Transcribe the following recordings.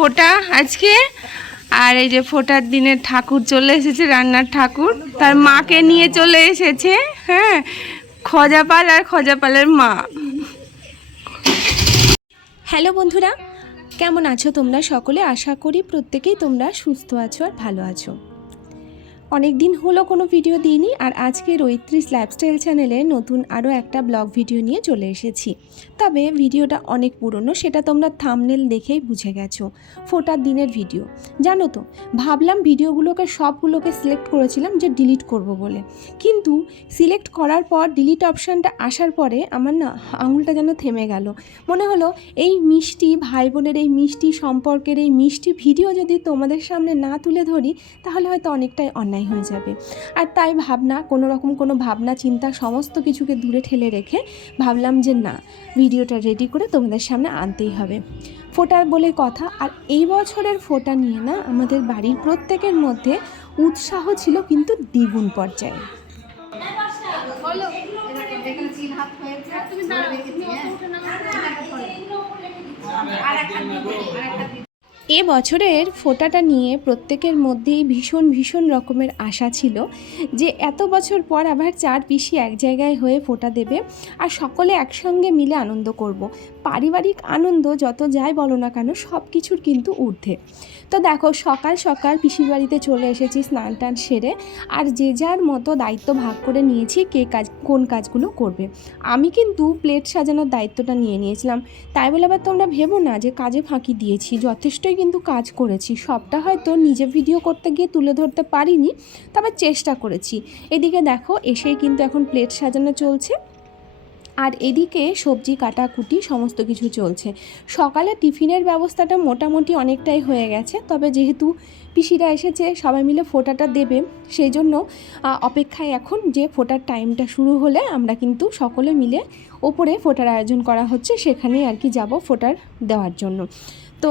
ফোটা আজকে। আর এই যে ফোটার দিনে ঠাকুর চলে এসেছে, রান্নার ঠাকুর। তার মাকে নিয়ে চলে এসেছে হ্যাঁ। খজাপাল আর খজাপালের মা। হ্যালো বন্ধুরা, কেমন আছো তোমরা? সকলে আশা করি প্রত্যেকেই তোমরা সুস্থ আছো আর ভালো আছো। অনেক দিন হলো কোনো ভিডিও দিইনি আর আজকে রৈত্রিস লাইফস্টাইল চ্যানেলে নতুন আরও একটা ব্লগ ভিডিও নিয়ে চলে এসেছি। তবে ভিডিওটা অনেক পুরনো, সেটা তোমরা থামনেল দেখেই বুঝে গেছো। ফোটার দিনের ভিডিও জানো তো, ভাবলাম ভিডিওগুলোকে সবগুলোকে সিলেক্ট করেছিলাম যে ডিলিট করব বলে। কিন্তু সিলেক্ট করার পর ডিলিট অপশানটা আসার পরে আমার না আঙুলটা যেন থেমে গেল। মনে হলো এই মিষ্টি ভাই বোনের এই মিষ্টি সম্পর্কের, এই মিষ্টি ভিডিও যদি তোমাদের সামনে না তুলে ধরি, তাহলে হয়তো অনেকটাই অন্যায় হয়ে যাবে। আর তাই ভাবনা, কোনো রকম কোনো ভাবনা, চিন্তা সমস্ত কিছুকে দূরে ঠেলে রেখে ভাবলাম যে না, ভিডিওটা রেডি করে তোমাদের সামনে আনতেই হবে। ফোটার বলে কথা। আর এই বছরের ফোটা নিয়ে না, আমাদের বাড়ির প্রত্যেকের মধ্যে উৎসাহ ছিল কিন্তু দ্বিগুণ পর্যায়ে। এ বছরের ফোটাটা নিয়ে প্রত্যেকের মধ্যেই ভীষণ ভীষণ রকমের আশা ছিল যে এত বছর পর আবার চার পিসি এক জায়গায় হয়ে ফোটা দেবে আর সকলে একসঙ্গে মিলে আনন্দ করব। পারিবারিক আনন্দ যত যাই বলো না কেন, সব কিছুর কিন্তু ঊর্ধ্বে। তো দেখো, সকাল সকাল পিসির বাড়িতে চলে এসেছি স্নান টান সেরে আর যে যার মতো দায়িত্ব ভাগ করে নিয়েছি কে কাজ, কোন কাজগুলো করবে। আমি কিন্তু প্লেট সাজানোর দায়িত্বটা নিয়ে নিয়েছিলাম। তাই বলে আবার তোমরা ভেবো না যে কাজে ফাঁকি দিয়েছি, যথেষ্টই কিন্তু কাজ করেছি। সবটা হয়তো নিজে ভিডিও করতে গিয়ে তুলে ধরতে পারিনি, তবে চেষ্টা করেছি। এদিকে দেখো, এসেই কিন্তু এখন প্লেট সাজানো চলছে। আর এদিকে সবজি কাটাকুটি সমস্ত কিছু চলছে। সকালে টিফিনের ব্যবস্থাটা মোটামুটি অনেকটাই হয়ে গেছে, তবে যেহেতু পিসিরা এসেছে, সবাই মিলে ফোটাটা দেবে। সেই জন্য অপেক্ষায় এখন যে ফোটার টাইমটা শুরু হলে আমরা কিন্তু সকলে মিলে ওপরে ফোটার আয়োজন করা হচ্ছে সেখানে আর কি যাব ফোটার দেওয়ার জন্য। তো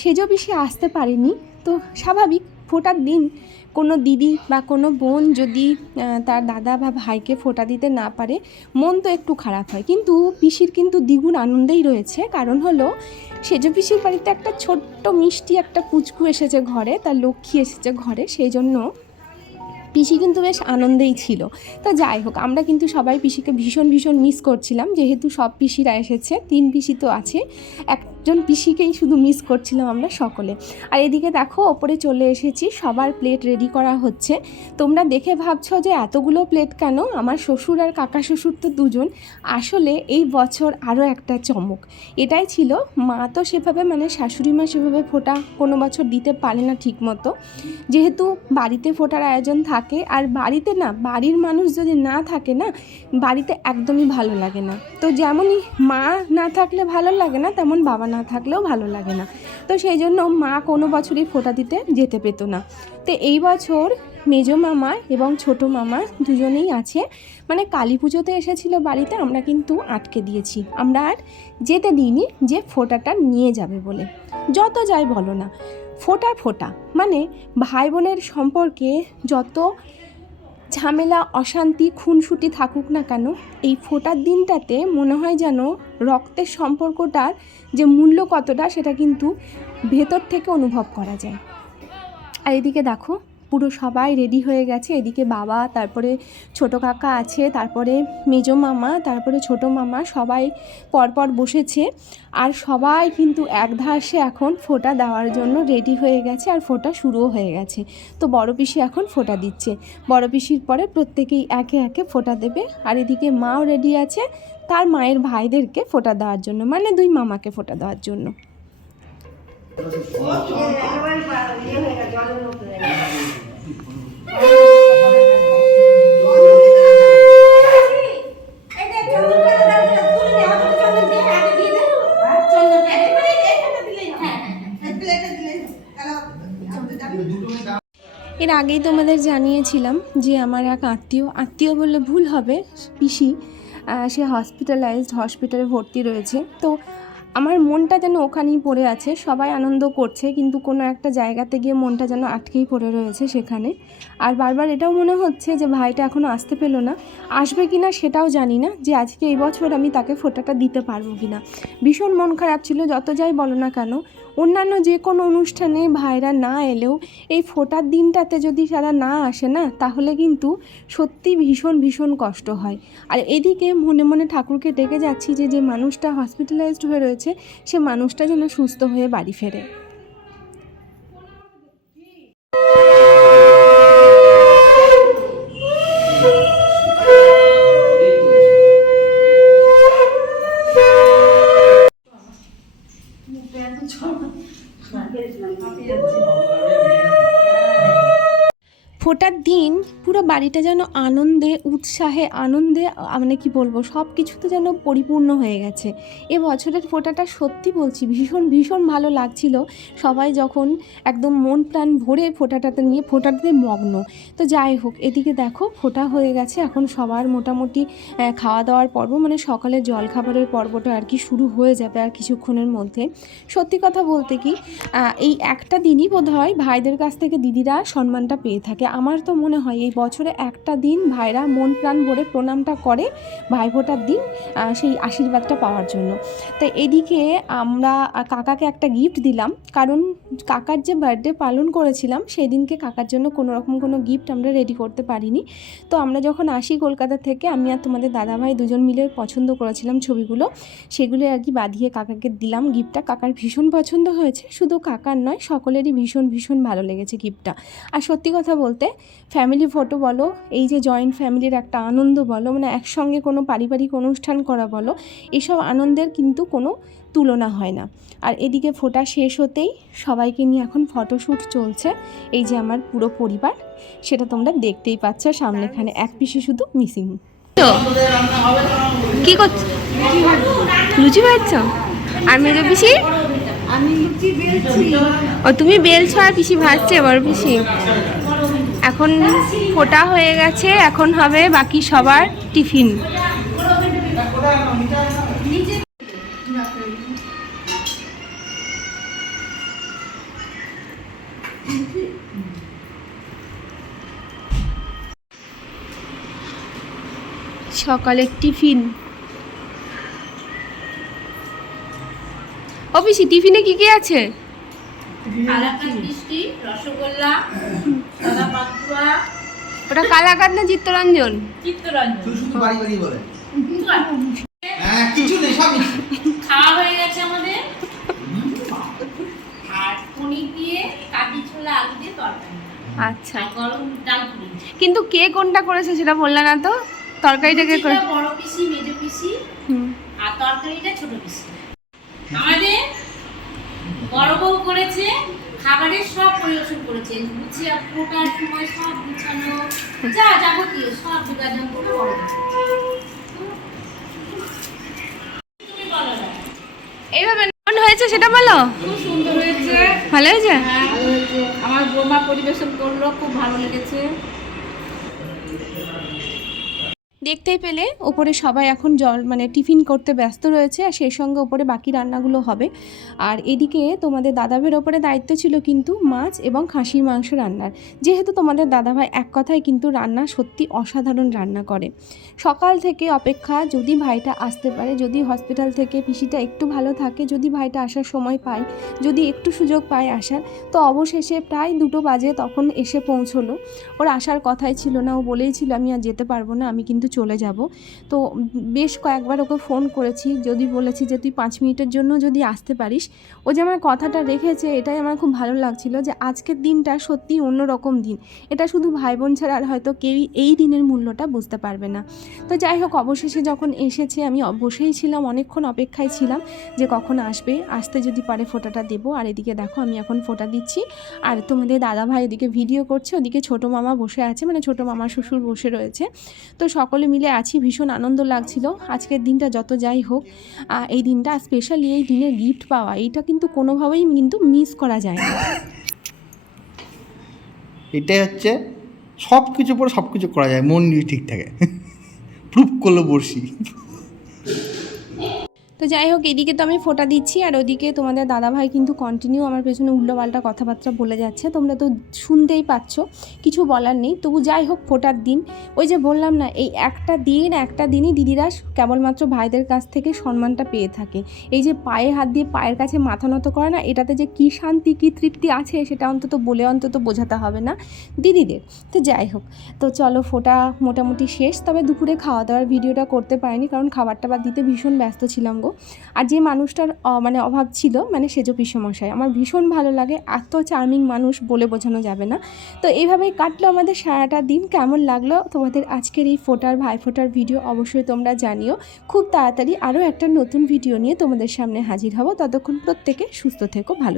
সেজো পিসি আসতে পারেনি। তো স্বাভাবিক ফোটার দিন। কোনো দিদি বা কোনো বোন যদি তার দাদা বা ভাইকে ফোটা দিতে না পারে, মন তো একটু খারাপ হয়। কিন্তু পিসির কিন্তু দ্বিগুণ আনন্দেই রয়েছে। কারণ হলো, সেজ পিসির বাড়িতে একটা ছোট্ট মিষ্টি, একটা পুচকু এসেছে ঘরে, তার লক্ষ্মী এসেছে ঘরে, সেই জন্য পিসি কিন্তু বেশ আনন্দেই ছিল। তো যাই হোক, আমরা কিন্তু সবাই পিসিকে ভীষণ ভীষণ মিস করছিলাম। যেহেতু সব পিসিরা এসেছে, তিন পিসি তো আছে। একজন পিসিকেই শুধু মিস করছিলাম আমরা সকলে। আর এদিকে দেখো, ওপরে চলে এসেছি, সবার প্লেট রেডি করা হচ্ছে। তোমরা দেখে ভাবছ যে এতগুলো প্লেট কেন? আমার শ্বশুর আর কাকা শ্বশুর তো দুজন। আসলে এই বছর আরও একটা চমক। এটাই ছিল, মা তো সেভাবে মানে শাশুড়ি মা সেভাবে ফোটা কোনো বছর দিতে পারে না ঠিক মতো যেহেতু বাড়িতে ফোটার আয়োজন থাকে, আর বাড়িতে না, বাড়ির মানুষ যদি না থাকে না, বাড়িতে একদমই ভালো লাগে না। তো যেমনই মা না থাকলে ভালো লাগে না, তেমন বাবা না থাকলেও ভালো লাগে না। তো সেই জন্য মা কোনো বছরই ফোটা দিতে যেতে পেতো না। তো এই বছর মেজো মামা এবং ছোট মামা দুজনেই আছে। মানে কালী পুজোতে এসেছিল বাড়িতে, আমরা কিন্তু আটকে দিয়েছি। আমরা আর যেতে দিইনি যে ফোটাটা নিয়ে যাবে বলে। যত যাই বলো না, ফোটা ফোটা। মানে ভাই বোনের সম্পর্কে যত ঝামেলা, অশান্তি, খুনসুটি থাকুক না কেন, এই ফোটার দিনটাতে মনে হয় যেন রক্তের সম্পর্কটার যে মূল্য কতটা সেটা কিন্তু ভেতর থেকে অনুভব করা যায়। আর এদিকে দেখো পুরো সবাই রেডি হয়ে গেছে। এদিকে বাবা, তারপরে ছোট কাকা আছে, তারপরে মেজো মামা, তারপরে ছোট মামা সবাই পরপর বসেছে। আর সবাই কিন্তু একধাসে এখন ফোঁটা দেওয়ার জন্য রেডি হয়ে গেছে আর ফোঁটা শুরুও হয়ে গেছে। তো বড় পিসি এখন ফোঁটা দিচ্ছে। বড় পিসির পরে প্রত্যেকেই একে একে ফোঁটা দেবে। আর এদিকে মাও রেডি আছে তার মায়ের ভাইদেরকে ফোঁটা দেওয়ার জন্য মানে দুই মামাকে ফোঁটা দেওয়ার জন্য। আগেই তোমাদের জানিয়েছিলাম যে আমার এক আত্মীয় আত্মীয় বললে ভুল হবে, পিসি সে হসপিটালাইজড হসপিটালে ভর্তি রয়েছে। তো আমার মনটা যেন ওখানেই পড়ে আছে, সবাই আনন্দ করছে, কিন্তু কোনো একটা জায়গাতে গিয়ে মনটা যেন আটকেই পড়ে রয়েছে সেখানে। আর বারবার এটাও মনে হচ্ছে যে ভাইটা এখনও আসতে পেল না। আসবে কি না সেটাও জানি না যে আজকে এই বছর আমি তাকে ফোটাটা দিতে পারব কি না। ভীষণ মন খারাপ ছিল, যত যাই বলো না কেন অন্যান্য যে কোনো অনুষ্ঠানে ভাইরা না এলেও এই ফোটার দিনটাতে যদি তারা না আসে না, তাহলে কিন্তু সত্যি ভীষণ ভীষণ কষ্ট হয়। আর এদিকে মনে মনে ঠাকুরকে ডেকে যাচ্ছি যে যে মানুষটা হসপিটালাইজড হয়ে রয়েছে, সে মানুষটা যেন সুস্থ হয়ে বাড়ি ফেরে। দিন পুরো বাড়িটা যেন আনন্দে, উৎসাহে, আনন্দে মানে কি বলব সব কিছুতে যেন পরিপূর্ণ হয়ে গেছে। এ বছরের ফোটাটা সত্যি বলছি, ভীষণ ভীষণ ভালো লাগছিল। সবাই যখন একদম মন প্রাণ ভরে ফোটাটাতে নিয়ে, ফোটাটাতে মগ্ন। তো যাই হোক, এদিকে দেখো, ফোটা হয়ে গেছে। এখন সবার মোটামুটি খাওয়া দাওয়ার পর্ব মানে সকালের জলখাবারের পর্বটা আর কি শুরু হয়ে যাবে আর কিছুক্ষণের মধ্যে। সত্যি কথা বলতে কি এই একটা দিনই বোধ হয় ভাইদের কাছ থেকে দিদিরা সম্মানটা পেয়ে থাকে। আমার তো মনে হয় এই বছরে একটা দিন ভাইরা মন প্রাণ ভরে প্রণামটা করে ভাইফোঁটার দিন সেই আশীর্বাদটা পাওয়ার জন্য। তো এদিকে আমরা কাকাকে একটা গিফট দিলাম, কারণ কাকার যে বার্থডে পালন করেছিলাম সেই দিনকে কাকার জন্য কোনো রকম কোনো গিফট আমরা রেডি করতে পারিনি। তো আমরা যখন আসি কলকাতা থেকে, আমি আর তোমাদের দাদাভাই দুজন মিলে পছন্দ করেছিলাম ছবিগুলো। সেগুলো আর কি বাঁধিয়ে কাকাকে দিলাম গিফটটা কাকার ভীষণ পছন্দ হয়েছে, শুধু কাকার নয়, সকলেরই ভীষণ ভীষণ ভালো লেগেছে গিফটটা আর সত্যি কথা বলতে ফ্যামিলি ফটো বলো, এই যে জয়েন্ট ফ্যামিলির একটা আনন্দ বলো মানে একসঙ্গে কোনো পারিবারিক অনুষ্ঠান করা বলো, এসব আনন্দের কিন্তু কোনো তুলনা হয় না। আর এদিকে ফোটা শেষ হতেই সবাইকে নিয়ে এখন ফটোশ্যুট চলছে। এই যে আমার পুরো পরিবার সেটা তোমরা দেখতেই পাচ্ছ। সামনে এখানে এক পিসি শুধু মিসিং। তো কি করছ? লুচি ভাজছ আর মেজো পিসি? আমি লুচি বেলছি। ও তুমি বেলছো আর পিসি ভাজছে বড় পিসি। এখন ফোটা হয়ে গেছে এখন হবে বাকি সবার টিফিন। সকালের টিফিন। পিসি টিফিনে কি কি আছে? রসগোল্লা ওটা কালাকাত না চিত্তরঞ্জন? চিত্তরঞ্জন। শুধু শুধু বাড়ি বাড়ি বলে। হ্যাঁ কিছু নেই সব খাওয়া হয়ে গেছে আমাদের আর পনির দিয়ে কাটি ছোলা আলু দিয়ে তরকারি আচ্ছা। গরম ডাল কিন্তু কে কোনটা করেছে সেটা বললে না তো? তরকারিটা কে করে? বড় পিসি মেজো পিসি আর তরকারিটা ছোট পিসি। আমাদের বড় বউ করেছে খাবারের সব পরিবেশন করেছে। গুছিয়ে ফোটার সময় সব গুছানো যা যাবতীয় সব যোগাযোগ করে বড় এইভাবে হয়েছে সেটা বলো? খুব সুন্দর হয়েছে। ভালো হয়েছে? হ্যাঁ আমার বোমা পরিবেশন করল খুব ভালো লেগেছে। দেখতেই পেলে ওপরে সবাই এখন জল মানে টিফিন করতে ব্যস্ত রয়েছে আর সেই সঙ্গে ওপরে বাকি রান্নাগুলো হবে। আর এদিকে তোমাদের দাদাভাইয়ের ওপরে দায়িত্ব ছিল কিন্তু মাছ এবং খাসির মাংস রান্নার। যেহেতু তোমাদের দাদাভাই এক কথায় কিন্তু রান্না সত্যি অসাধারণ রান্না করে। সকাল থেকে অপেক্ষা, যদি ভাইটা আসতে পারে, যদি হসপিটাল থেকে পিসিটা একটু ভালো থাকে, যদি ভাইটা আসার সময় পায়, যদি একটু সুযোগ পায় আসার, তো অবশেষে প্রায় দুটো বাজে তখন এসে পৌঁছলো। ওর আসার কথাই ছিল না, ও বলেই ছিল, আমি আর যেতে পারব না, আমি কিন্তু চলে যাব। তো বেশ কয়েকবার ওকে ফোন করেছি, যদি বলেছি যে তুই পাঁচ মিনিটের জন্য যদি আসতে পারিস। ও যে আমার কথাটা রেখেছে, এটাই আমার খুব ভালো লাগছিল যে আজকের দিনটা সত্যি অন্যরকম দিন। এটা শুধু ভাই বোন ছাড়া আর হয়তো কেউই এই দিনের মূল্যটা বুঝতে পারবে না। তো যাই হোক, অবশেষে যখন এসেছে, আমি বসেই ছিলাম, অনেকক্ষণ অপেক্ষায় ছিলাম যে কখন আসবে। আসতে যদি পারে ফোটাটা দেবো। আর এদিকে দেখো, আমি এখন ফোটা দিচ্ছি। আর তোমাদের দাদা ভাই এদিকে ভিডিও করছে, ওদিকে ছোটো মামা বসে আছে মানে ছোটো মামা শ্বশুর বসে রয়েছে। তো সকলে মিলে আছি, ভীষণ আনন্দ লাগছিল। আজকের দিনটা যত যাই হোক এই দিনটা স্পেশালি এই দিনের গিফট পাওয়া এটা কিন্তু কোনোভাবেই কিন্তু মিস করা যায় না। এটাই হচ্ছে সব কিছু পরে সব কিছু করা যায়, মন নিয়ে ঠিক থাকে। প্রুফ করল বড়শি। তো যাই হোক, এদিকে তো আমি ফোটা দিচ্ছি আর ওদিকে তোমাদের দাদাভাই কিন্তু কন্টিনিউ আমার পেছনে উল্টোপাল্টা কথাবার্তা বলে যাচ্ছে। তোমরা তো শুনতেই পাচ্ছ, কিছু বলার নেই। তবু যাই হোক, ফোটার দিন। ওই যে বললাম না, এই একটা দিন, একটা দিনই দিদিরা কেবলমাত্র ভাইদের কাছ থেকে সম্মানটা পেয়ে থাকে। এই যে পায়ে হাত দিয়ে পায়ের কাছে মাথা নত করে না, এটাতে যে কী শান্তি, কী তৃপ্তি আছে, সেটা অন্তত বলে অন্তত বোঝাতে হবে না দিদিদের। তো যাই হোক, তো চলো ফোটা মোটামুটি শেষ। তবে দুপুরে খাওয়া দাওয়ার ভিডিওটা করতে পারিনি, কারণ খাবারটা বা দিতে ভীষণ ব্যস্ত ছিলাম গো। আর যে মানুষটার মানে অভাব ছিল মানে সেজ পিসমশাই, আমার ভীষণ ভালো লাগে, এত চার্মিং মানুষ বলে বোঝানো যাবে না। তো এইভাবেই কাটলো আমাদের সারাটা দিন, কেমন লাগল তোমাদের আজকের এই ফোটার, ভাই ফোটার ভিডিও অবশ্যই তোমরা জানিও। খুব তাড়াতাড়ি আরও একটা নতুন ভিডিও নিয়ে তোমাদের সামনে হাজির হব, ততক্ষণ প্রত্যেকে সুস্থ থেকো, ভালো